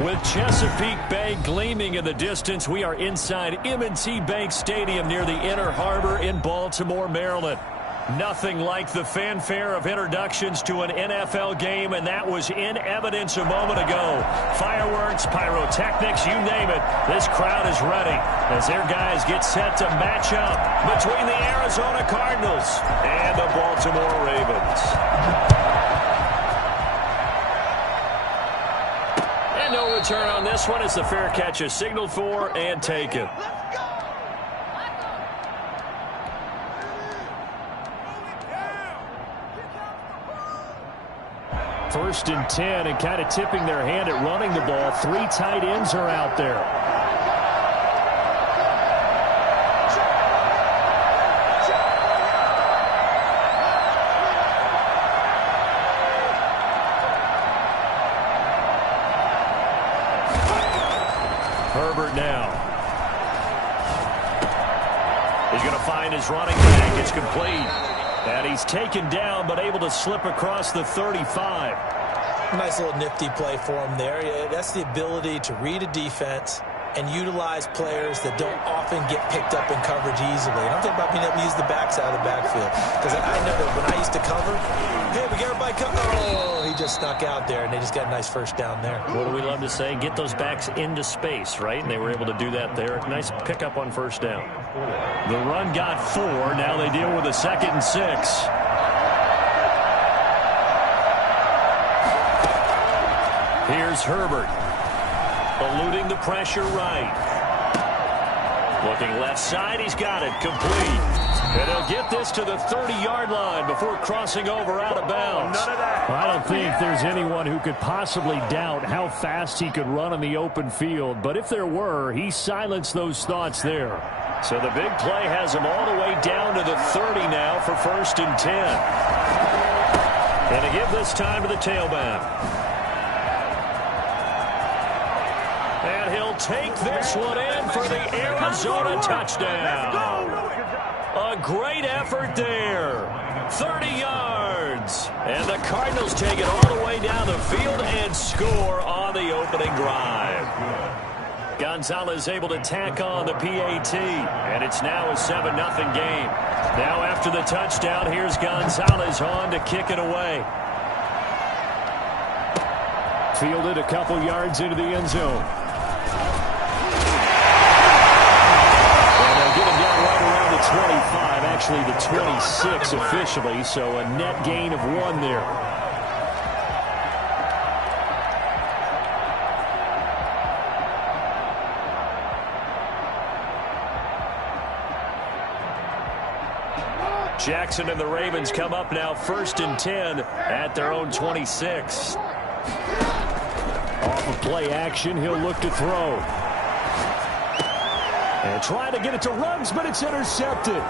With Chesapeake Bay gleaming in the distance, we are inside M&T Bank Stadium near the Inner Harbor in Baltimore, Maryland. Nothing like the fanfare of introductions to an NFL game, and that was in evidence a moment ago. Fireworks, pyrotechnics, you name it. This crowd is ready as their guys get set to match up between the Arizona Cardinals and the Baltimore Ravens. And no return on this one as the fair catch is signaled for and taken. First and 10, and kind of tipping their hand at running the ball. 3 tight ends are out there. Herbert now. He's going to find his running back. It's complete. And he's taken down, but able to slip across the 35. Nice little nifty play for him there. Yeah, that's the ability to read a defense and utilize players that don't often get picked up in coverage easily. And I'm thinking about being able to use the backside of the backfield. Because I know that when I used to cover, hey, we got everybody covered. Oh, he just snuck out there, and they just got a nice first down there. What do we love to say? Get those backs into space, right? And they were able to do that there. Nice pickup on first down. The run got 4. Now they deal with a 2nd and 6. Here's Herbert. Eluding the pressure right. Looking left side, he's got it. Complete. And he'll get this to the 30-yard line before crossing over out of bounds. I don't think there's anyone who could possibly doubt how fast he could run on the open field. But if there were, he silenced those thoughts there. So the big play has him all the way down to the 30 now for 1st and 10. And to give this time to the tailback. And he'll take this one in for the Arizona touchdown. A great effort there. 30 yards. And the Cardinals take it all the way down the field and score on the opening drive. Gonzalez able to tack on the PAT. And it's now a 7-0 game. Now after the touchdown, here's Gonzalez on to kick it away. Fielded a couple yards into the end zone. Get him down right around the 25, actually the 26 officially, so a net gain of 1 there. Jackson and the Ravens come up now 1st and 10 at their own 26. Off of play action, he'll look to throw. And trying to get it to Ruggs, but it's intercepted.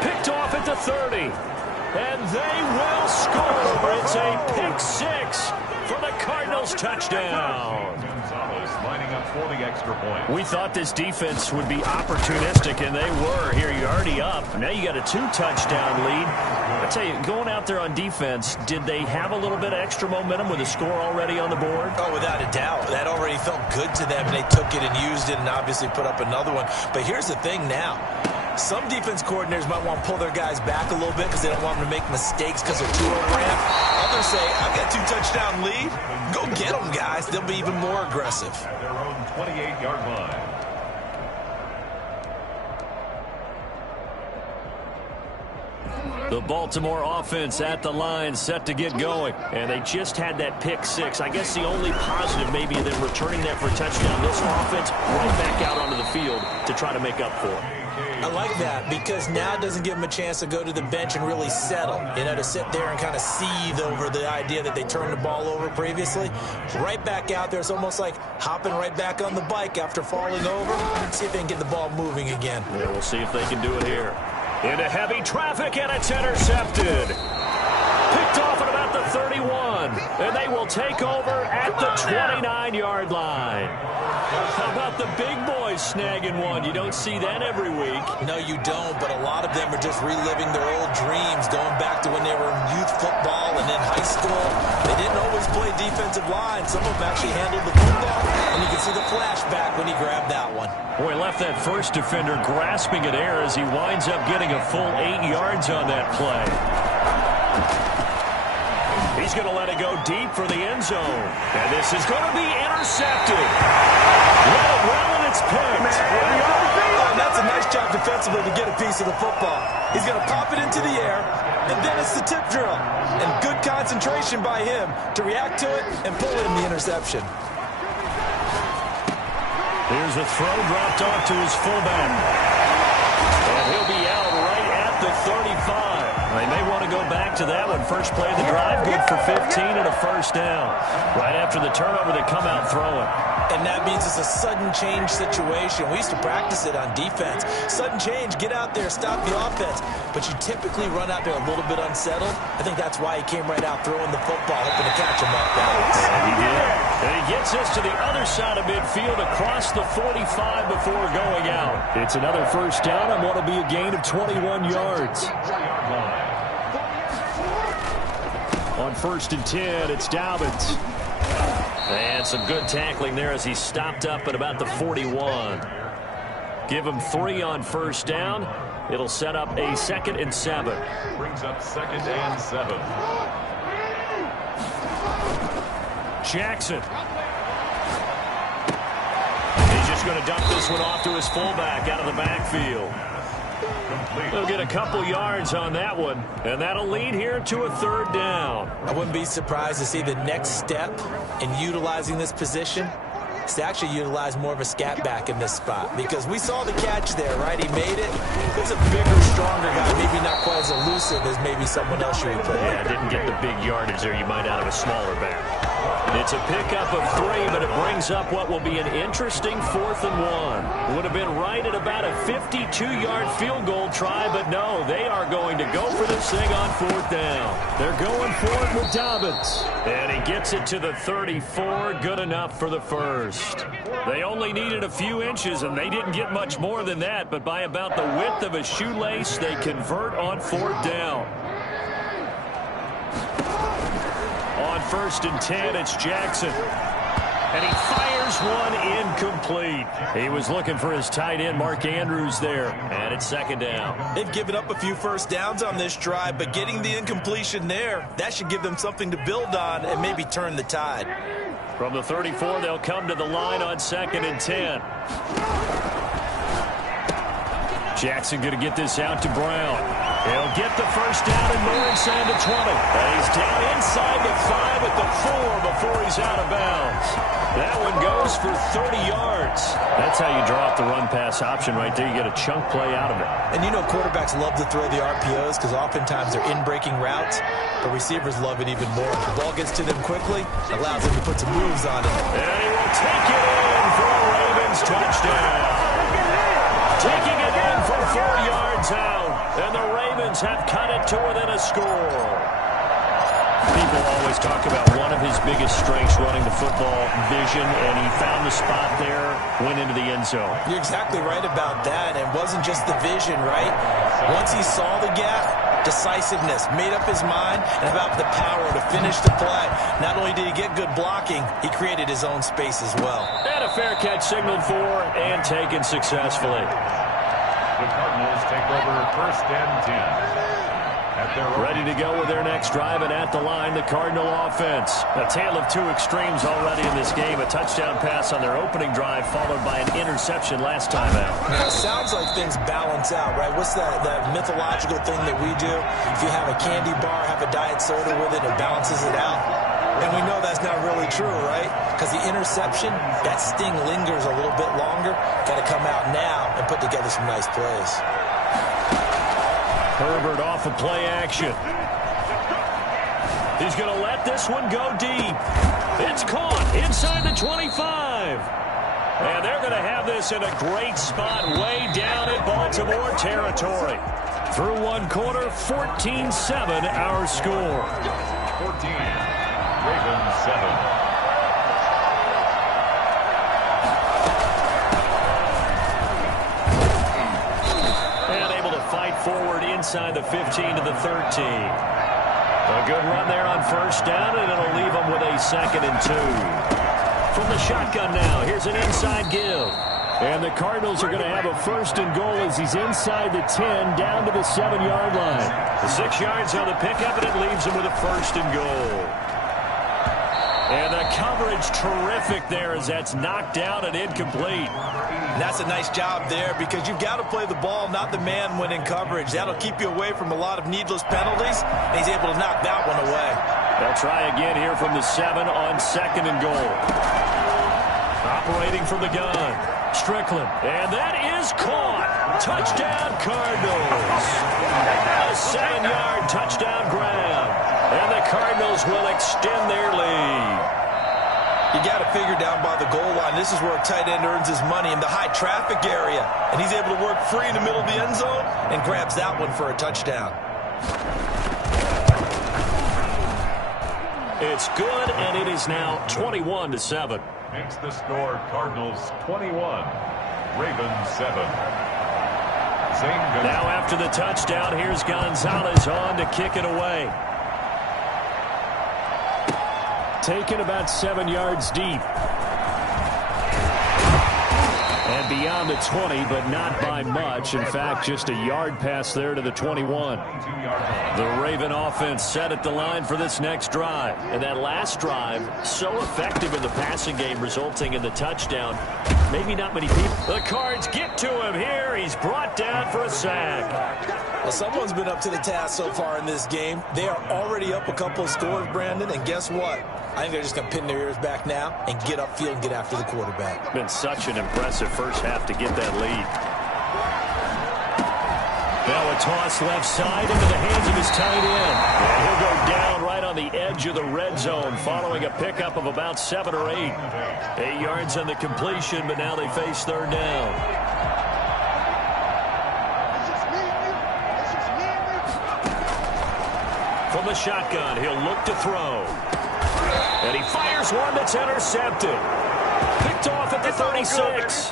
Picked off at the 30. And they will score. It's a pick 6 for the Cardinals touchdown. Lining up for the extra point. We thought this defense would be opportunistic, and they were. Here, you're already up. Now you got a 2-touchdown lead. I tell you, going out there on defense, did they have a little bit of extra momentum with a score already on the board? Oh, without a doubt. That already felt good to them, and they took it and used it and obviously put up another one. But here's the thing now. Some defense coordinators might want to pull their guys back a little bit because they don't want them to make mistakes because they're too overramped. Others say, I've got a 2-touchdown lead. Go get them, guys. They'll be even more aggressive. At their own 28-yard line. The Baltimore offense at the line, set to get going. And they just had that pick 6. I guess the only positive maybe of them returning that for a touchdown. This offense right back out onto the field to try to make up for it. I like that because now it doesn't give them a chance to go to the bench and really settle. You know, to sit there and kind of seethe over the idea that they turned the ball over previously. Right back out there. It's almost like hopping right back on the bike after falling over. See if they can get the ball moving again. Yeah, we'll see if they can do it here. Into heavy traffic, and it's intercepted. Picked off at about the 31. And they will take over at the 29-yard line. How about the big boys snagging one? You don't see that every week. No, you don't, but a lot of them are just reliving their old dreams, going back to when they were in youth football and in high school. They didn't always play defensive line. Some of them actually handled the football, and you can see the flashback when he grabbed that one. Boy, left that first defender grasping at air as he winds up getting a full 8 yards on that play. He's going to let it go deep for the end zone. And this is going to be intercepted. Let it well, and it's picked. Oh, that's a nice job defensively to get a piece of the football. He's going to pop it into the air, and then it's the tip drill. And good concentration by him to react to it and pull in the interception. Here's a throw dropped off to his fullback. And he'll be out right at the 35. They may want to go back to that one. First play of the drive, good for 15 and a first down. Right after the turnover, they come out throwing. And that means it's a sudden change situation. We used to practice it on defense. Sudden change, get out there, stop the offense. But you typically run out there a little bit unsettled. I think that's why he came right out throwing the football, hoping to catch him off balance. And he did. And he gets us to the other side of midfield across the 45 before going out. It's another first down on what will be a gain of 21 yards. On 1st and 10, it's Dobbins. And some good tackling there as he stopped up at about the 41. Give him 3 on first down. It'll set up a 2nd and 7. Brings up 2nd and 7. Jackson. He's just going to dump this one off to his fullback out of the backfield. He'll get a couple yards on that one, and that'll lead here to a 3rd down. I wouldn't be surprised to see the next step in utilizing this position is to actually utilize more of a scat back in this spot, because we saw the catch there, right? He made it. He's a bigger, stronger guy, maybe not quite as elusive as maybe someone else you would put. Yeah, didn't get the big yardage there you might out of a smaller back. It's a pickup of 3, but it brings up what will be an interesting 4th and 1. Would have been right at about a 52-yard field goal try, but no, they are going to go for this thing on 4th down. They're going for it with Dobbins. And he gets it to the 34, good enough for the first. They only needed a few inches, and they didn't get much more than that, but by about the width of a shoelace, they convert on 4th down. On 1st and 10, it's Jackson. And he fires one incomplete. He was looking for his tight end, Mark Andrews, there. And it's 2nd down. They've given up a few first downs on this drive, but getting the incompletion there, that should give them something to build on and maybe turn the tide. From the 34, they'll come to the line on 2nd and 10. Jackson going to get this out to Brown. He'll get the first down and more inside the 20. And he's down inside the 5 at the 4 before he's out of bounds. That one goes for 30 yards. That's how you draw up the run-pass option right there. You get a chunk play out of it. And you know quarterbacks love to throw the RPOs because oftentimes they're in-breaking routes, but receivers love it even more. The ball gets to them quickly, allows them to put some moves on it. And he will take it in for a Ravens touchdown. Taking it in for 4 yards out. And the Ravens have cut it to within a score. People always talk about one of his biggest strengths running the football, vision, and he found the spot there, went into the end zone. You're exactly right about that. It wasn't just the vision, right? Once he saw the gap, decisiveness, made up his mind, and about the power to finish the play. Not only did he get good blocking, he created his own space as well. And a fair catch signaled for and taken successfully. The Cardinals take over 1st and 10. Ready to go with their next drive, and at the line, the Cardinal offense. A tale of 2 extremes already in this game. A touchdown pass on their opening drive, followed by an interception last time out. Now, it sounds like things balance out, right? What's that mythological thing that we do? If you have a candy bar, have a diet soda with it, it balances it out. And we know that's not really true, right? Because the interception, that sting lingers a little bit longer. Got to come out now and put together some nice plays. Herbert off of play action. He's going to let this one go deep. It's caught inside the 25. And they're going to have this in a great spot way down in Baltimore territory. Through 1 quarter, 14-7 our score. 14, Ravens 7. inside the 15 to the 13. A good run there on first down, and it'll leave them with a 2nd and 2. From the shotgun now, here's an inside give. And the Cardinals are going to have a 1st and goal as he's inside the 10, down to the 7-yard line. The 6 yards on the pickup, and it leaves them with a 1st and goal. And the coverage terrific there as that's knocked down and incomplete. And that's a nice job there because you've got to play the ball, not the man when in coverage. That'll keep you away from a lot of needless penalties, and he's able to knock that one away. They'll try again here from the 7 on 2nd and goal. Operating from the gun, Strickland, and that is caught. Touchdown, Cardinals. A 7-yard touchdown grab, and the Cardinals will extend their lead. You got to figure down by the goal line. This is where a tight end earns his money in the high traffic area, and he's able to work free in the middle of the end zone and grabs that one for a touchdown. It's good, and it is now 21-7. Makes the score Cardinals 21, Ravens 7. Now after the touchdown, here's Gonzalez on to kick it away. Taken about 7 yards deep. And beyond the 20, but not by much. In fact, just a yard pass there to the 21. The Raven offense set at the line for this next drive. And that last drive, so effective in the passing game, resulting in the touchdown. Maybe not many people. The Cards get to him here. He's brought down for a sack. Well, someone's been up to the task so far in this game. They are already up a couple of scores, Brandon. And guess what? I think they're just going to pin their ears back now and get upfield and get after the quarterback. Been such an impressive first half to get that lead. Now a toss left side into the hands of his tight end. And he'll go down right on the edge of the red zone following a pickup of about 7 or 8. 8 yards on the completion, but now they face 3rd down. From the shotgun, he'll look to throw. And he fires one that's intercepted. Picked off at the 36.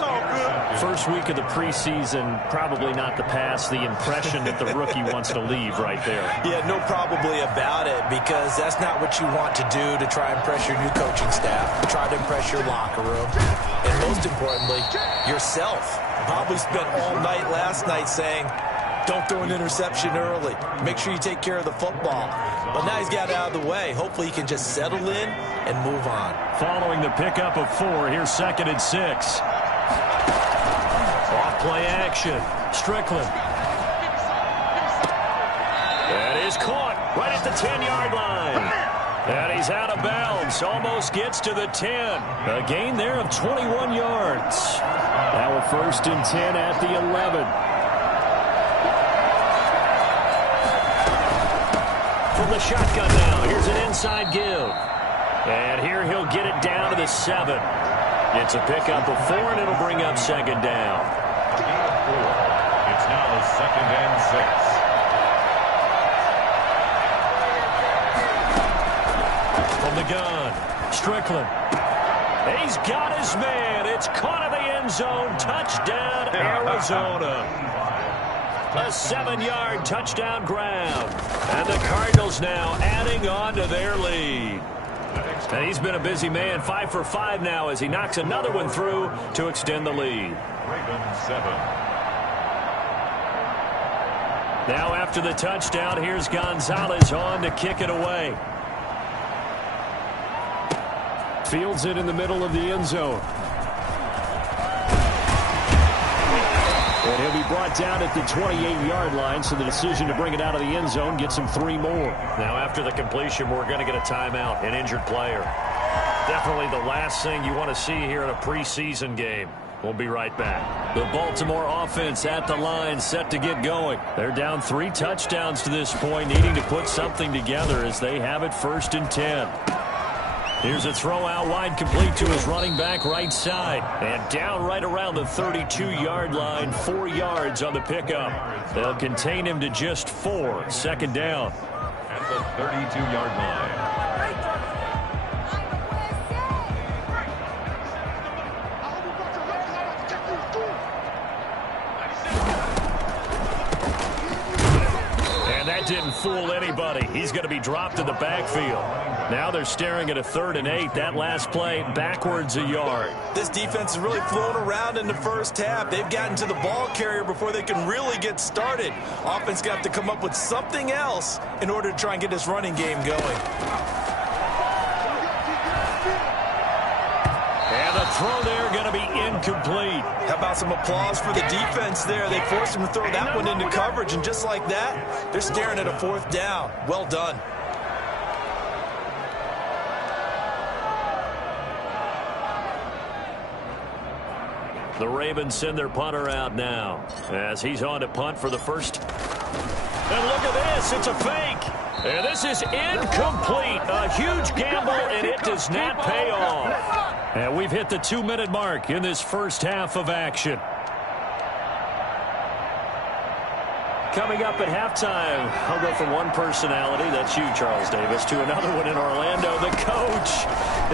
First week of the preseason, probably not the pass, the impression that the rookie wants to leave right there. Yeah, no probably about it, because that's not what you want to do to try and impress your new coaching staff. Try to impress your locker room. And most importantly, yourself. Probably spent all night last night saying, don't throw an interception early. Make sure you take care of the football. But now he's got it out of the way. Hopefully he can just settle in and move on. Following the pickup of 4, here's 2nd and 6. Off play action. Strickland. That is caught right at the 10-yard line. And he's out of bounds. Almost gets to the 10. A gain there of 21 yards. Now a 1st and 10 at the 11. From the shotgun now, here's an inside give. And here he'll get it down to the 7. It's a pickup of 4, and it'll bring up 2nd down. It's now 2nd and 6. From the gun, Strickland. He's got his man. It's caught in the end zone. Touchdown, Arizona. A 7-yard touchdown grab. And the Cardinals now adding on to their lead. And he's been a busy man, 5 for 5 now as he knocks another one through to extend the lead. Ravens 7. Now after the touchdown, here's Gonzalez on to kick it away. Fields it in the middle of the end zone. And he'll be brought down at the 28-yard line, so the decision to bring it out of the end zone gets him 3 more. Now after the completion, we're going to get a timeout, an injured player. Definitely the last thing you want to see here in a preseason game. We'll be right back. The Baltimore offense at the line, set to get going. They're down 3 touchdowns to this point, needing to put something together as they have it 1st and 10. Here's a throw out wide, complete to his running back right side. And down right around the 32-yard line, 4 yards on the pickup. They'll contain him to just 4, 2nd down. At the 32-yard line. That didn't fool anybody. He's going to be dropped in the backfield. Now they're staring at a 3rd and 8. That last play backwards a yard. This defense is really flown around in the first half. They've gotten to the ball carrier before they can really get started. Offense got to come up with something else in order to try and get this running game going. And the throw there going to be incomplete. How about some applause for the defense there? They forced him to throw that one into coverage, and just like that, they're staring at a 4th down. Well done. The Ravens send their punter out now as he's on to punt for the first. And look at this. It's a fake. And this is incomplete. A huge gamble, and it does not pay off. And we've hit the 2-minute mark in this first half of action. Coming up at halftime, I'll go from one personality, that's you, Charles Davis, to another one in Orlando, the coach.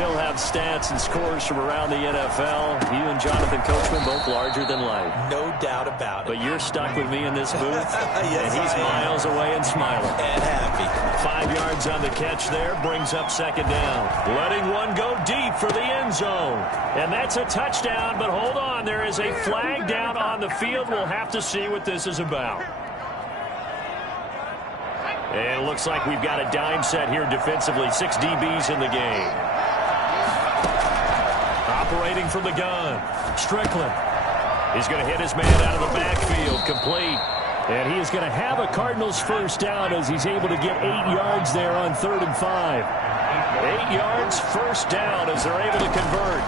He'll have stats and scores from around the NFL. You and Jonathan Coachman, both larger than life. No doubt about it. But you're stuck with me in this booth, yes, and he's miles away and smiling. And happy. 5 yards on the catch there, brings up 2nd down. Letting one go deep for the end zone. And that's a touchdown, but hold on, there is a flag down on the field. We'll have to see what this is about. And it looks like we've got a dime set here defensively. 6 DBs in the game. Operating from the gun. Strickland. He's going to hit his man out of the backfield. Complete. And he is going to have a Cardinals first down as he's able to get 8 yards there on 3rd and 5. 8 yards, first down as they're able to convert.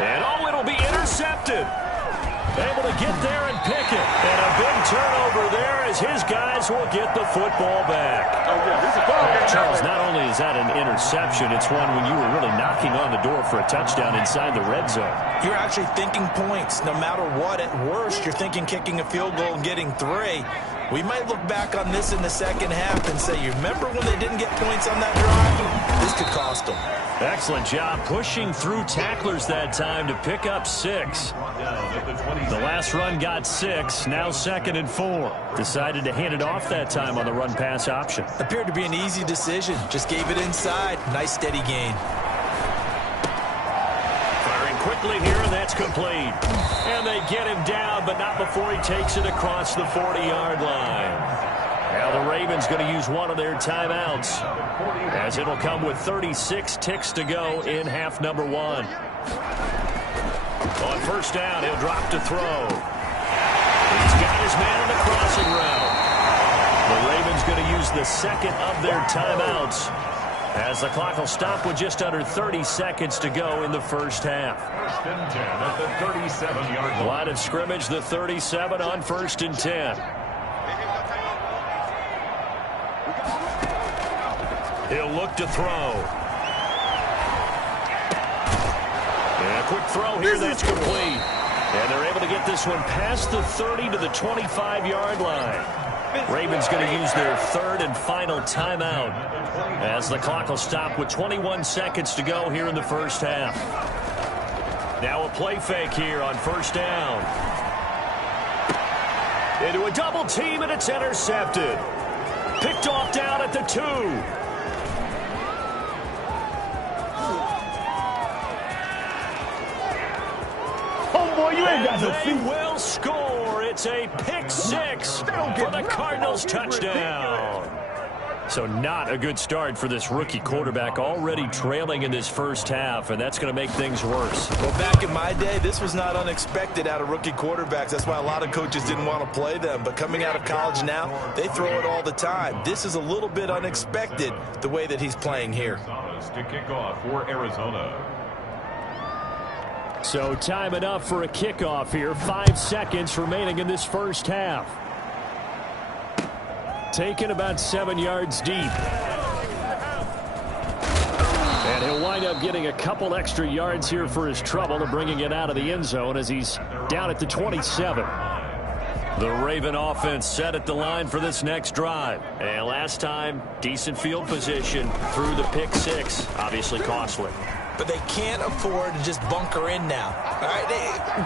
And oh, it'll be intercepted. Able to get there and pick it. And a big turnover there as his guys will get the football back. Charles, not only is that an interception, it's one when you were really knocking on the door for a touchdown inside the red zone. You're actually thinking points. No matter what, at worst, you're thinking kicking a field goal and getting 3. We might look back on this in the second half and say, you remember when they didn't get points on that drive? This could cost them. Excellent job pushing through tacklers that time to pick up 6. The last run got 6, now 2nd and 4. Decided to hand it off that time on the run-pass option. Appeared to be an easy decision. Just gave it inside. Nice steady gain. Firing quickly here, and that's complete. And they get him down, but not before he takes it across the 40-yard line. Now the Ravens going to use one of their timeouts as it'll come with 36 ticks to go in half number 1. On first down, he'll drop to throw. He's got his man on the crossing route. The Ravens going to use the second of their timeouts as the clock will stop with just under 30 seconds to go in the first half. 1st and 10 at the 37-yard line. Line of scrimmage, the 37 on 1st and 10. He'll look to throw. And a quick throw here, that's complete. And they're able to get this one past the 30 to the 25-yard line. Ravens going to use their 3rd and final timeout as the clock will stop with 21 seconds to go here in the first half. Now a play fake here on first down. Into a double team, and it's intercepted. Picked off down at the 2. You ain't got no They will score. It's a pick 6 for the Cardinals touchdown. So not a good start for this rookie quarterback, already trailing in this first half, and that's going to make things worse. Well, back in my day, this was not unexpected out of rookie quarterbacks. That's why a lot of coaches didn't want to play them. But coming out of college now, they throw it all the time. This is a little bit unexpected, the way that he's playing here. To kick off for Arizona. So time enough for a kickoff here. 5 seconds remaining in this first half. Taken about 7 yards deep. And he'll wind up getting a couple extra yards here for his trouble and bringing it out of the end zone as he's down at the 27. The Raven offense set at the line for this next drive. And last time, decent field position through the pick 6. Obviously costly. but they can't afford to just bunker in now. All right,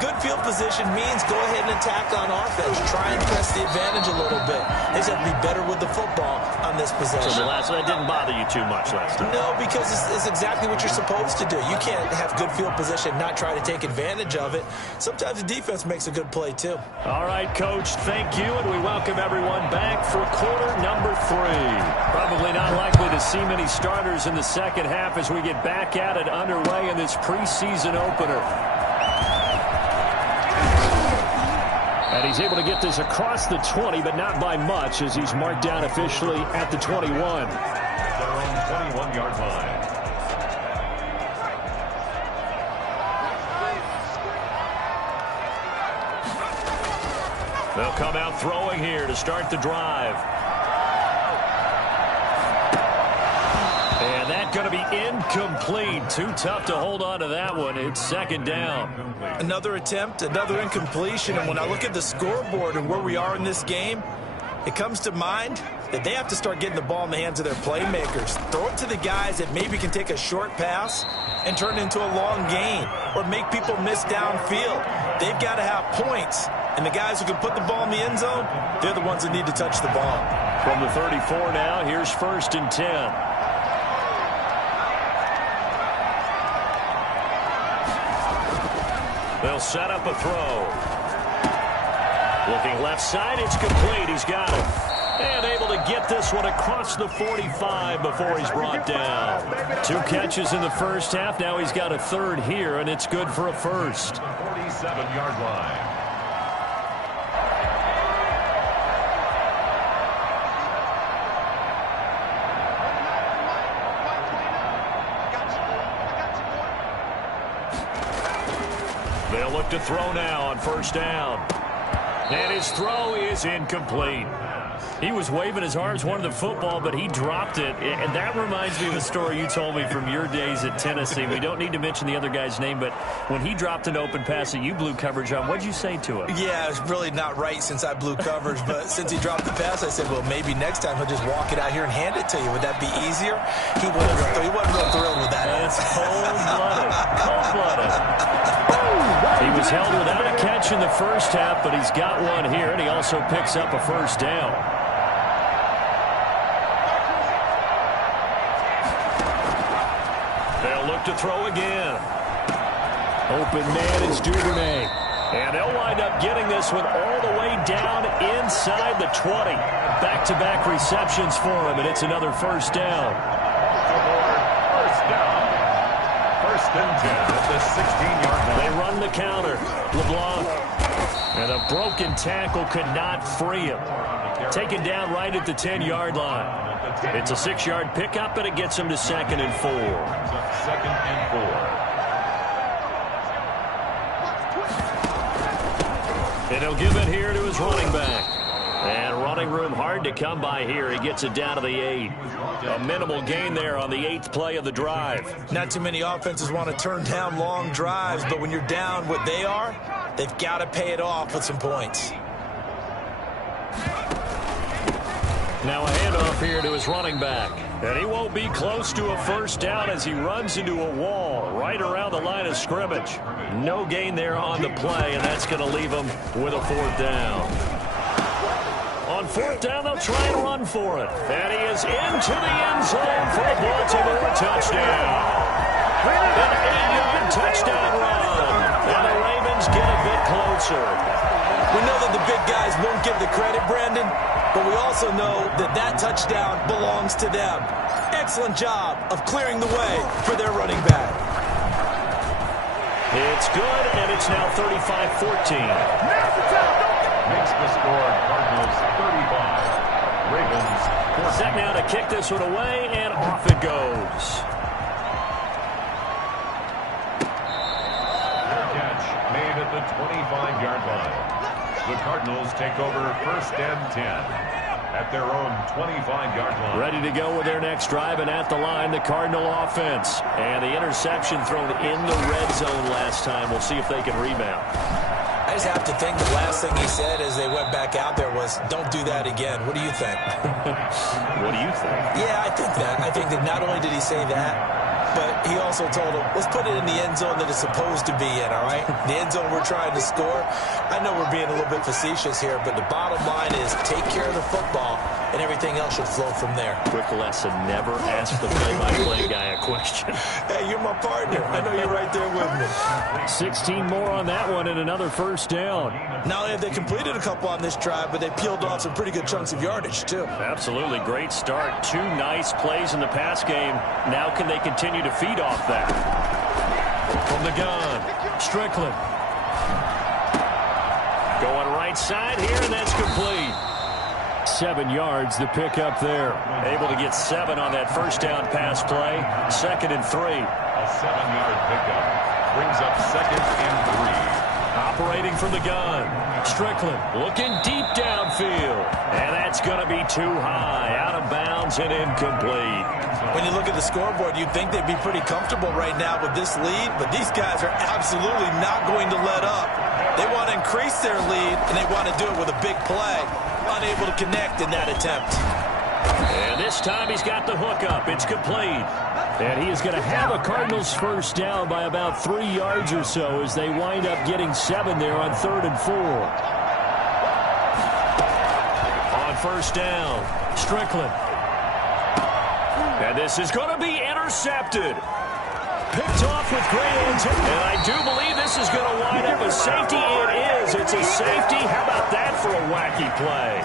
good field position means go ahead and attack on offense. Try and press the advantage a little bit. They just have to be better with the football on this possession. So that didn't bother you too much last time? No, because it's exactly what you're supposed to do. You can't have good field position, not try to take advantage of it. Sometimes the defense makes a good play, too. All right, Coach, thank you, and we welcome everyone back for quarter number 3. Probably not likely to see many starters in the second half as we get back at it underway in this preseason opener. And he's able to get this across the 20, but not by much, as he's marked down officially at the 21. Their own 21-yard line. They'll come out throwing here to start the drive. And that's going to be incomplete. Too tough to hold on to that one. It's second down. Another attempt, another incompletion. And when I look at the scoreboard and where we are in this game, it comes to mind that they have to start getting the ball in the hands of their playmakers. Throw it to the guys that maybe can take a short pass and turn it into a long gain or make people miss downfield. They've got to have points. And the guys who can put the ball in the end zone, they're the ones that need to touch the ball. From the 34 now, here's 1st and 10. They'll set up a throw. Looking left side, it's complete. He's got it. And able to get this one across the 45 before he's brought down. 2 catches in the first half. Now he's got a third here, and it's good for a first. 47-yard line. They'll look to throw now on 1st down. And his throw is incomplete. He was waving his arms, wanted the football, but he dropped it. And that reminds me of a story you told me from your days at Tennessee. We don't need to mention the other guy's name, but when he dropped an open pass that you blew coverage on, what'd you say to him? Yeah, it's really not right since I blew coverage, but since he dropped the pass, I said, well, maybe next time he'll just walk it out here and hand it to you. Would that be easier? He wasn't real thrilled with that. It's cold-blooded. Cold-blooded. He was held without a catch in the first half, but he's got one here, and he also picks up a first down. They'll look to throw again. Open man is Duvernay. And they'll wind up getting this one all the way down inside the 20. Back-to-back receptions for him, and it's another first down. First down. 1st and 10 at the 16-yard line. They run the counter. LeBlanc. And a broken tackle could not free him. Taken down right at the 10-yard line. It's a 6-yard pickup, and it gets him to 2nd and 4. 2nd and 4. And he'll give it here to his running back. And running room hard to come by here. He gets it down to the 8. A minimal gain there on the 8th play of the drive. Not too many offenses want to turn down long drives, but when you're down what they are, they've got to pay it off with some points. Now a handoff here to his running back. And he won't be close to a first down as he runs into a wall right around the line of scrimmage. No gain there on the play, and that's going to leave him with a 4th down. On 4th down, they'll try and run for it. And he is into the end zone for a Baltimore touchdown. An 8-yard touchdown run. And the Ravens get a bit closer. We know that the big guys won't get the credit, Brandon, but we also know that that touchdown belongs to them. Excellent job of clearing the way for their running back. It's good, and it's now 35-14. Makes the score Cardinals 35. Ravens 14. Set now to kick this one away, and off it goes. Their catch made at the 25-yard line. The Cardinals take over 1st and 10 at their own 25-yard line. Ready to go with their next drive, and at the line, the Cardinal offense. And the interception thrown in the red zone last time. We'll see if they can rebound. I just have to think the last thing he said as they went back out there was, don't do that again. What do you think? What do you think? Yeah, I think that. I think that not only did he say that, but he also told him, let's put it in the end zone that it's supposed to be in, all right? The end zone we're trying to score. I know we're being a little bit facetious here, but the bottom line is take care of the football, and everything else should flow from there. Quick lesson, never ask the play-by-play guy a question. Hey, you're my partner. I know you're right there with me. 16 more on that one and another first down. Not only have they completed a couple on this drive, but they peeled off some pretty good chunks of yardage, too. Absolutely. Great start. 2 nice plays in the pass game. Now can they continue to feed off that? From the gun, Strickland. Going right side here, and that's complete. 7 yards, the pickup there. Able to get 7 on that first down pass play. 2nd and 3. A 7-yard pickup brings up 2nd and 3. Operating from the gun, Strickland looking deep downfield. And that's going to be too high, out of bounds and incomplete. When you look at the scoreboard, you'd think they'd be pretty comfortable right now with this lead, but these guys are absolutely not going to let up. They want to increase their lead, and they want to do it with a big play. Unable to connect in that attempt. And this time he's got the hook up. It's complete. And he is going to have a Cardinals first down by about 3 yards or so as they wind up getting 7 there on 3rd and 4. On first down, Strickland. And this is going to be intercepted. Picked off with great intent. And I do believe this is going to wind up a safety. It is. It's a safety. How about that for a wacky play?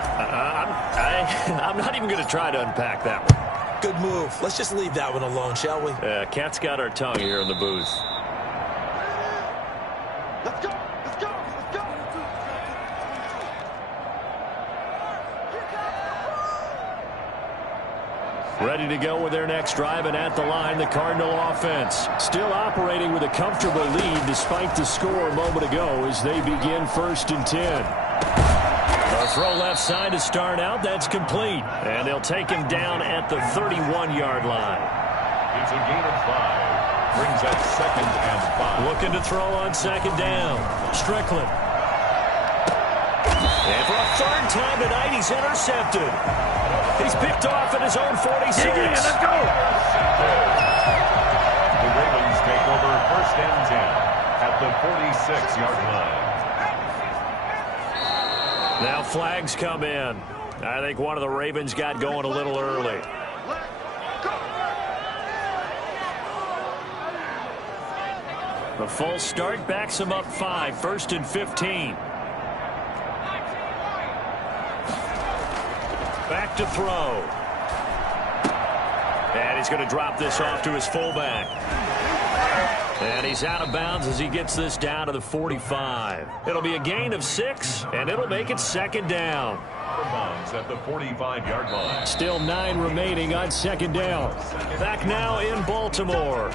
I'm not even going to try to unpack that one. Good move. Let's just leave that one alone, shall we? Cat's got our tongue here in the booth. Let's go. Let's go. Let's go. Ready to go with their next drive, and at the line, the Cardinal offense. Still operating with a comfortable lead despite the score a moment ago as they begin 1st and 10. A throw left side to start out. That's complete. And they'll take him down at the 31-yard line. It's a gain of 5. Brings up 2nd and 5. Looking to throw on 2nd down. Strickland. And for a 3rd time tonight, he's intercepted. He's picked off at his own 46. Let's go. The Ravens take over 1st and 10 at the 46-yard line. Now flags come in. I think one of the Ravens got going a little early. The full start backs him up 5. 1st and 15. Back to throw. And he's going to drop this off to his fullback. And he's out of bounds as he gets this down to the 45. It'll be a gain of 6, and it'll make it 2nd down. At the 45-yard line. Still 9 remaining on 2nd down. Back now in Baltimore.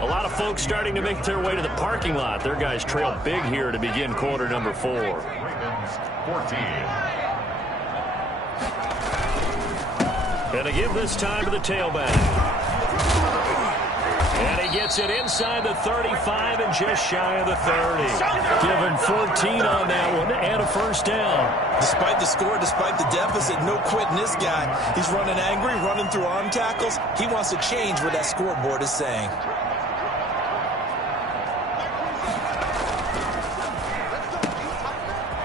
A lot of folks starting to make their way to the parking lot. Their guys trail big here to begin quarter number 4. Ravens 14. And to give this time to the tailback. And he gets it inside the 35 and just shy of the 30. Given 14 on that one and a first down. Despite the score, despite the deficit, no quitting this guy. He's running angry, running through arm tackles. He wants to change what that scoreboard is saying.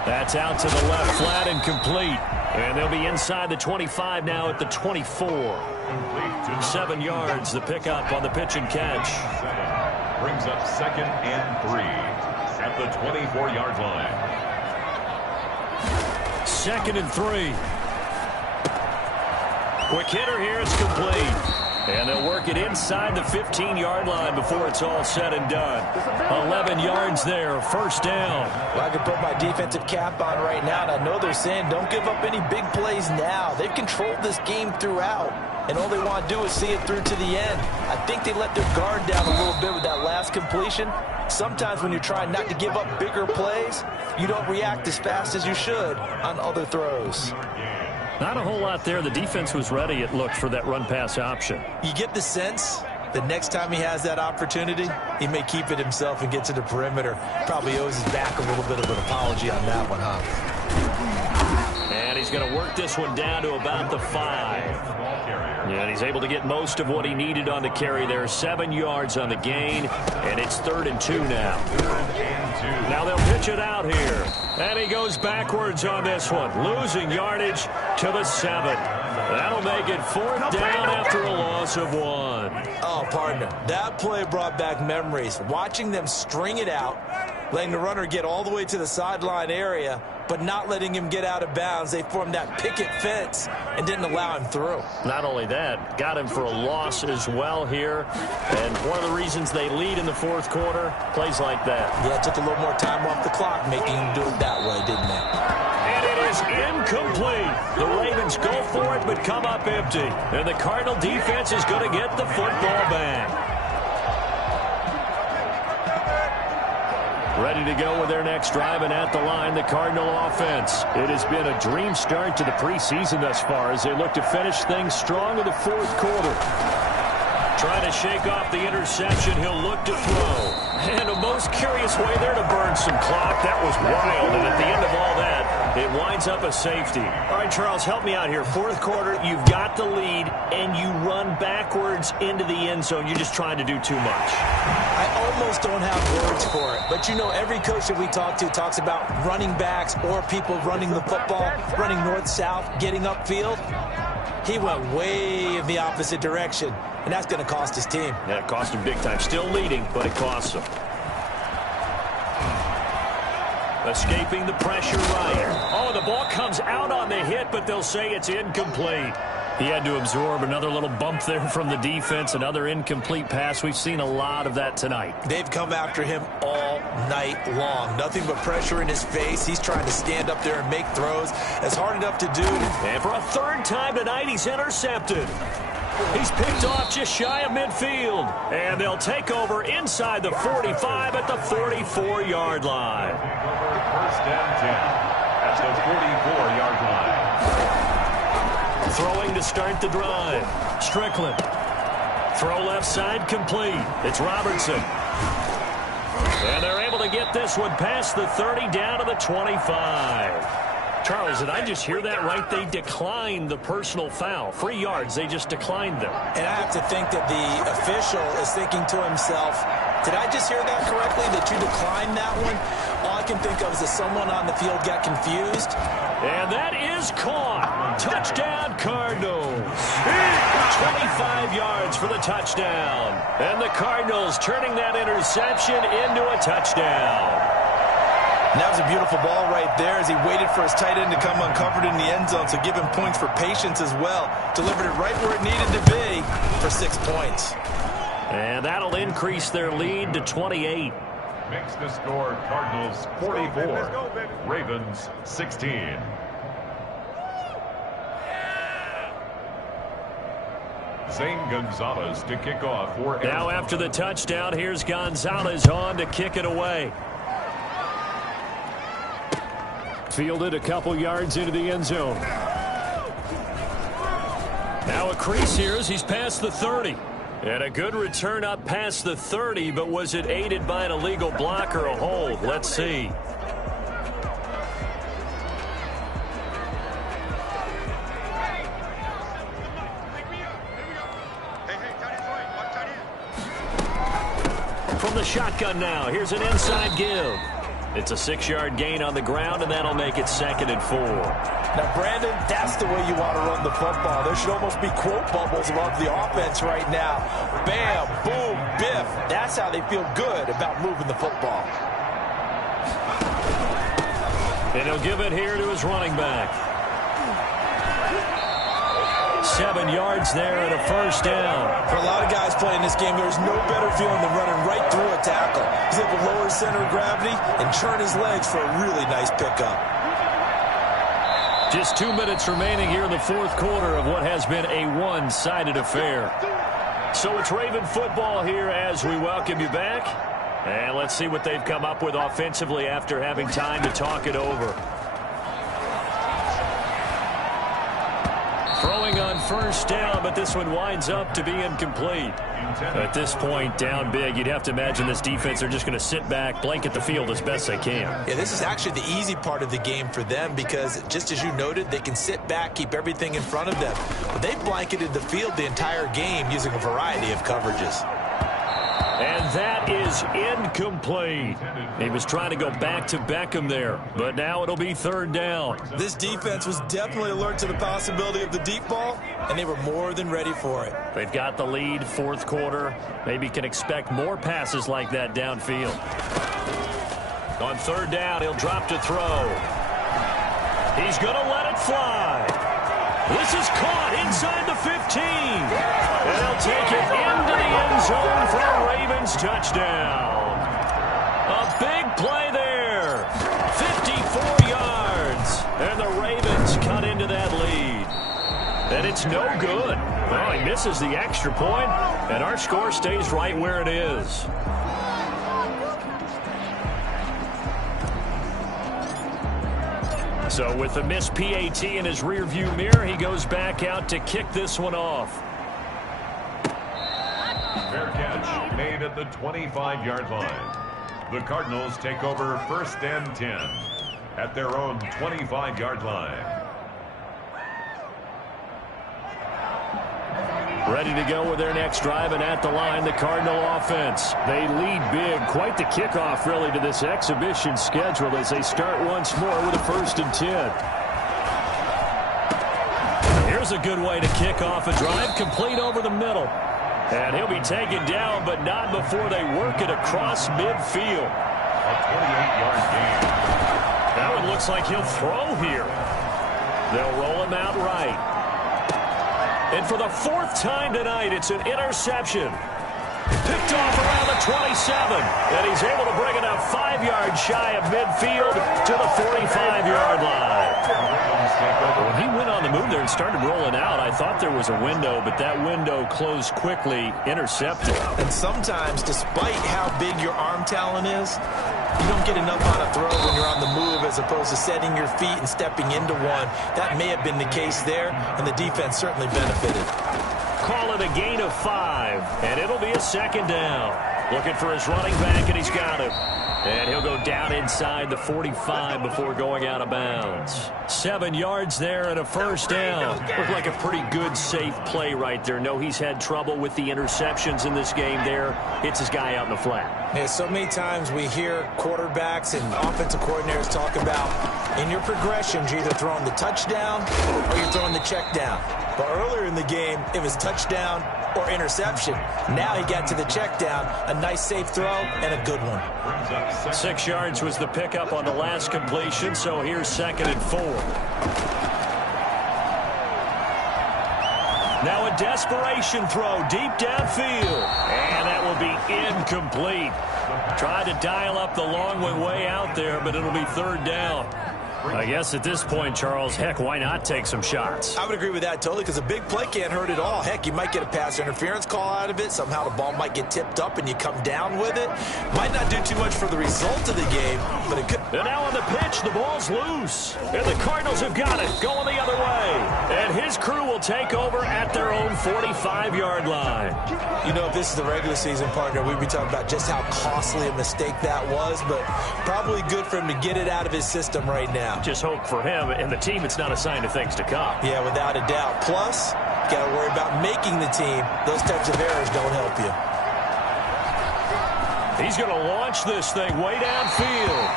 That's out to the left, flat and complete. And they'll be inside the 25 now at the 24. 7 yards, the pickup on the pitch and catch. Brings up 2nd and 3 at the 24-yard line. 2nd and 3. Quick hitter here, it's complete. And they'll work it inside the 15-yard line before it's all said and done. 11 yards there, first down. Well, I can put my defensive cap on right now, and I know they're saying don't give up any big plays now. They've controlled this game throughout, and all they want to do is see it through to the end. I think they let their guard down a little bit with that last completion. Sometimes when you're trying not to give up bigger plays, you don't react as fast as you should on other throws. Not a whole lot there. The defense was ready, it looked, for that run-pass option. You get the sense the next time he has that opportunity, he may keep it himself and get to the perimeter. Probably owes his back a little bit of an apology on that one, huh? And he's going to work this one down to about the 5. carrier. Yeah, and he's able to get most of what he needed on the carry there. 7 yards on the gain, and it's 3rd and 2 now. 3rd and 2. Now they'll pitch it out here. And he goes backwards on this one, losing yardage to the 7. That'll make it 4th down after a loss of 1. Oh, partner, that play brought back memories. Watching them string it out, letting the runner get all the way to the sideline area, but not letting him get out of bounds. They formed that picket fence and didn't allow him through. Not only that, got him for a loss as well here. And one of the reasons they lead in the 4th quarter, plays like that. Yeah, it took a little more time off the clock making him do it that way, didn't it? And it is incomplete. The Ravens go for it, but come up empty. And the Cardinal defense is going to get the football back. Ready to go with their next drive, and at the line, the Cardinal offense. It has been a dream start to the preseason thus far as they look to finish things strong in the 4th quarter. Trying to shake off the interception, he'll look to throw. And a most curious way there to burn some clock. That was wild, and at the end of all that, it winds up a safety. All right, Charles, help me out here. 4th quarter, you've got the lead, and you run backwards into the end zone. You're just trying to do too much. I almost don't have words for it, but you know every coach that we talk to talks about running backs or people running the football, running north-south, getting upfield. He went way in the opposite direction, and that's going to cost his team. Yeah, it cost him big time. Still leading, but it costs him. Escaping the pressure right. Oh, the ball comes out on the hit, but they'll say it's incomplete. He had to absorb another little bump there from the defense, another incomplete pass. We've seen a lot of that tonight. They've come after him all night long. Nothing but pressure in his face. He's trying to stand up there and make throws. It's hard enough to do. And for a 3rd time tonight, he's intercepted. He's picked off just shy of midfield. And they'll take over inside the 45 at the 44-yard line. 1st and 10 at the 44-yard line. Throwing to start the drive. Strickland. Throw left side complete. It's Robertson. And they're able to get this one past the 30 down to the 25. Charles, did I just hear that right? They declined the personal foul. 3 yards, they just declined them. And I have to think that the official is thinking to himself, did I just hear that correctly, that you declined that one? All I can think of is that someone on the field got confused. And that is caught. Touchdown, Cardinals. 25 yards for the touchdown. And the Cardinals turning that interception into a touchdown. And that was a beautiful ball right there as he waited for his tight end to come uncovered in the end zone, so give him points for patience as well. Delivered it right where it needed to be for 6 points. And that'll increase their lead to 28. Makes the score Cardinals 44, Ravens 16. Zane Gonzalez to kick off for Arizona. Now after the touchdown, here's Gonzalez on to kick it away. Fielded a couple yards into the end zone. Now a crease here as he's past the 30. And a good return up past the 30, but was it aided by an illegal block or a hold? Let's see. From the shotgun now, here's an inside give. It's a 6-yard gain on the ground, and that'll make it 2nd and 4. Now, Brandon, that's the way you want to run the football. There should almost be quote bubbles above the offense right now. Bam, boom, biff. That's how they feel good about moving the football. And he'll give it here to his running back. 7 yards there and a 1st down. For a lot of guys playing this game, there's no better feeling than running right through a tackle. He's able to lower his center of gravity and churn his legs for a really nice pickup. Just 2 minutes remaining here in the 4th quarter of what has been a one-sided affair. So it's Raven football here as we welcome you back. And let's see what they've come up with offensively after having time to talk it over. Throwing throwing on first down, but this one winds up to be incomplete. At this point, down big, you'd have to imagine this defense are just going to sit back, blanket the field as best they can. Yeah, this is actually the easy part of the game for them because, just as you noted, they can sit back, keep everything in front of them. But they blanketed the field the entire game using a variety of coverages. And that is incomplete. He was trying to go back to Beckham there, but now it'll be third down. This defense was definitely alert to the possibility of the deep ball, and they were more than ready for it. They've got the lead, fourth quarter. Maybe can expect more passes like that downfield. On third down, he'll drop to throw. He's going to let it fly. This is caught inside the 15. And he'll take it into the end zone for a Ravens touchdown. A big play there. 54 yards. And the Ravens cut into that lead. And it's no good. Well, he misses the extra point, and our score stays right where it is. So with the missed PAT in his rearview mirror, he goes back out to kick this one off. Fair catch made at the 25-yard line. The Cardinals take over first and 10 at their own 25-yard line. Ready to go with their next drive, and at the line, the Cardinal offense. They lead big. Quite the kickoff, really, to this exhibition schedule as they start once more with a first and 10. Here's a good way to kick off a drive, complete over the middle. And he'll be taken down, but not before they work it across midfield. A 28-yard gain. That one looks like he'll throw here. They'll roll him out right. And for the fourth time tonight, it's an interception. Picked off around the 27. And he's able to bring it up 5 yards shy of midfield to the 45-yard line. When he went on the move there and started rolling out, I thought there was a window, but that window closed quickly, intercepted. And sometimes, despite how big your arm talent is, you don't get enough on a throw when you're on the move as opposed to setting your feet and stepping into one. That may have been the case there, and the defense certainly benefited. Call it a gain of 5, and it'll be a second down. Looking for his running back, and he's got him. And he'll go down inside the 45 before going out of bounds. 7 yards there and a first down. Looked like a pretty good, safe play right there. No, he's had trouble with the interceptions in this game there. Hits his guy out in the flat. Yeah, so many times we hear quarterbacks and offensive coordinators talk about in your progressions, you're either throwing the touchdown or you're throwing the check down. But earlier in the game, it was touchdown or interception. Now he got to the check down, a nice safe throw, and a good one. 6 yards was the pickup on the last completion, so here's 2nd and 4. Now a desperation throw deep downfield, and that will be incomplete. Tried to dial up the long way out there, but it'll be third down. I guess at this point, Charles, heck, why not take some shots? I would agree with that totally because a big play can't hurt at all. Heck, you might get a pass interference call out of it. Somehow the ball might get tipped up and you come down with it. Might not do too much for the result of the game, but it could. And now on the pitch, the ball's loose. And the Cardinals have got it, going the other way. And his crew will take over at their own 45-yard line. You know, if this is the regular season, partner, we'd be talking about just how costly a mistake that was, but probably good for him to get it out of his system right now. Just hope for him and the team it's not a sign of things to come. Yeah, without a doubt. Plus, you got to worry about making the team. Those types of errors don't help you. He's going to launch this thing way downfield.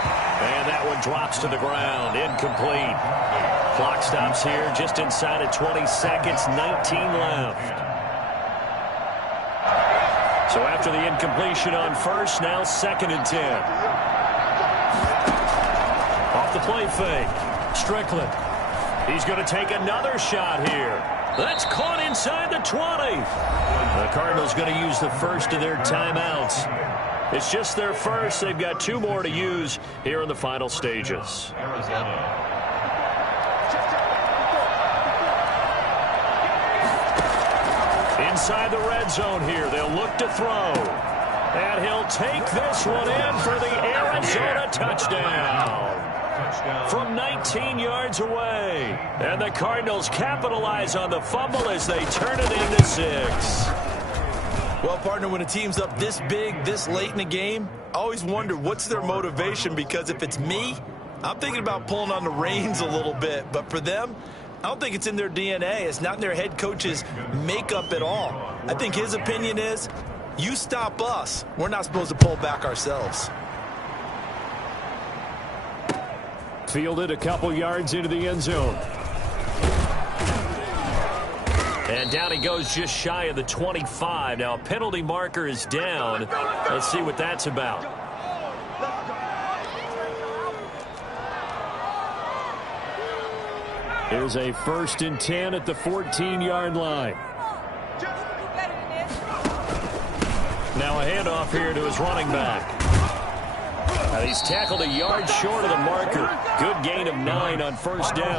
And that one drops to the ground. Incomplete. Clock stops here just inside of 20 seconds. 19 left. So after the incompletion on first, now 2nd and 10. Off the play fake. Strickland. He's going to take another shot here. That's caught inside the 20. The Cardinals going to use the first of their timeouts. It's just their first. They've got 2 more to use here in the final stages. Arizona. Inside the red zone here. They'll look to throw. And he'll take this one in for the Arizona touchdown. from 19 yards away. And the Cardinals capitalize on the fumble as they turn it into 6. Well, partner, when a team's up this big, this late in the game, I always wonder what's their motivation, because if it's me, I'm thinking about pulling on the reins a little bit. But for them, I don't think it's in their DNA. It's not in their head coach's makeup at all. I think his opinion is, you stop us, we're not supposed to pull back ourselves. Fielded a couple yards into the end zone. And down he goes just shy of the 25. Now a penalty marker is down. Let's see what that's about. Here's a 1st and 10 at the 14-yard line. Now a handoff here to his running back. He's tackled a yard short of the marker. Good gain of 9 on 1st down.